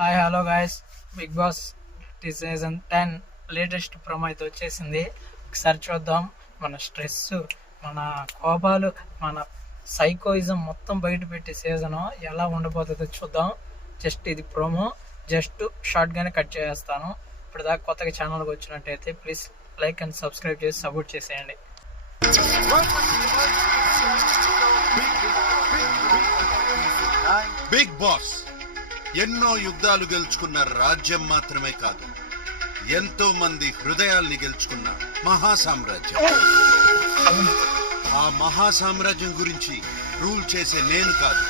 Hi hello guys, Bigg Boss season 10 latest promo అయితే వచ్చేసింది. ఒకసారి చూద్దాం. మన స్ట్రెస్, మన కోపాలు, మన సైకోయిజం మొత్తం బయట పెట్టే సీజను ఎలా ఉండబోతుందో చూద్దాం. జస్ట్ ఇది ప్రోమో, జస్ట్ షార్ట్గానే కట్ చేస్తాను. ఇప్పుడు దాకా కొత్తగా ఛానల్కి వచ్చినట్టయితే ప్లీజ్ లైక్ అండ్ సబ్స్క్రైబ్ చేసి సపోర్ట్ చేసేయండి. బిగ్ బాస్ ఎన్నో యుద్ధాలు గెలుచుకున్న రాజ్యం మాత్రమే కాదు, ఎంతో మంది హృదయాల్ని గెలుచుకున్న మహాసామ్రాజ్యం. ఆ మహాసామ్రాజ్యం గురించి రూల్ చేసే నేను కాదు,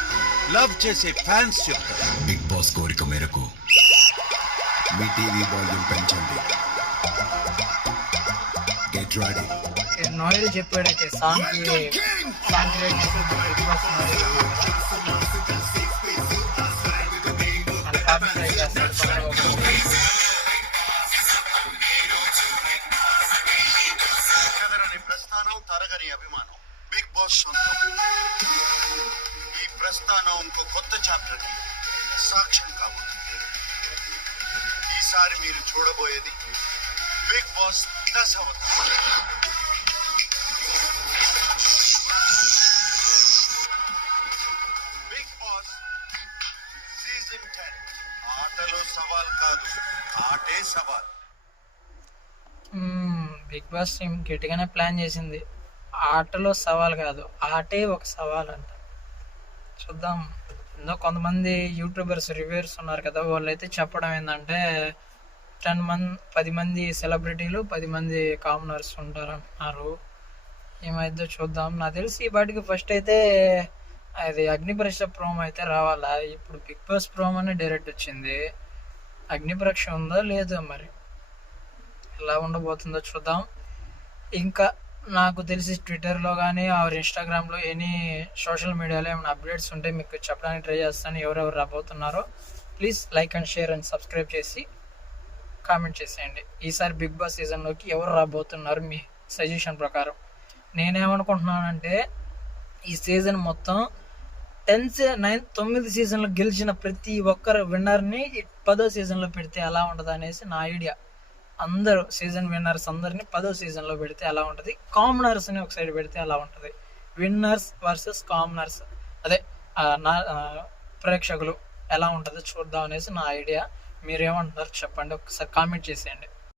లవ్ చేసే ఫ్యాన్స్ చెప్తారు. బిగ్ బాస్ కోరిక మేరకు మీ టీవీ వాల్యూమ్ పెంచండి. Get ready. నోయల్ చెప్పాడైతే సాంగ్ ప్రస్థానం, తరగని అభిమానం బిగ్ బాస్ సొంతం. ఈ ప్రస్థానం ఇంకో కొత్త చాప్టర్ కి సాక్ష్యం కాబోతుంది. ఈసారి మీరు చూడబోయేది Bigg Boss Dashavataram. Bigg Boss season 10 ఆటలో సవాల్ కాదు, ఆటే సవాల్. బిగ్ బాస్ టీం గట్టిగానే ప్లాన్ చేసింది. ఆటలో సవాల్ కాదు, ఆటే ఒక సవాల్ అంట. చూద్దాం. కొంతమంది యూట్యూబర్స్ రివ్యూర్స్ ఉన్నారు కదా, వాళ్ళు అయితే చెప్పడం ఏంటంటే 10 మంది సెలబ్రిటీలు 10 మంది కామనర్స్ ఉంటారు అంటున్నారు. ఏమైందో చూద్దాం. నాకు తెలిసి ఈ బాటికి ఫస్ట్ అయితే అది అగ్నిపరీక్ష ప్రోమో అయితే రావాలా. ఇప్పుడు బిగ్ బాస్ ప్రోమోనే డైరెక్ట్ వచ్చింది. అగ్నిపరీక్ష ఉందో లేదో మరి ఎలా ఉండబోతుందో చూద్దాం. ఇంకా నాకు తెలిసి ట్విట్టర్లో కానీ ఆర్ ఇన్స్టాగ్రామ్లో ఎనీ సోషల్ మీడియాలో ఏమైనా అప్డేట్స్ ఉంటే మీకు చెప్పడానికి ట్రై చేస్తాను. ఎవరెవరు రాబోతున్నారో please like and share and subscribe చేసి కామెంట్ చేసేయండి. ఈసారి బిగ్ బాస్ సీజన్లోకి ఎవరు రాబోతున్నారు మీ సజెషన్ ప్రకారం. నేనేమనుకుంటున్నానంటే ఈ సీజన్ మొత్తం 9 సీజన్లో గెలిచిన ప్రతి ఒక్కరు విన్నర్ని 10వ సీజన్లో పెడితే ఎలా ఉంటుంది అనేసి నా ఐడియా. అందరూ సీజన్ విన్నర్స్ అందరినీ 10వ సీజన్లో పెడితే ఎలా ఉంటుంది, కామనర్స్ని ఒక సైడ్ పెడితే ఎలా ఉంటుంది, విన్నర్స్ వర్సెస్ కామనర్స్, అదే నా ప్రేక్షకులు ఎలా ఉంటుందో చూద్దాం అనేసి నా ఐడియా. మీరేమంటారు చెప్పండి, ఒకసారి కామెంట్ చేసేయండి.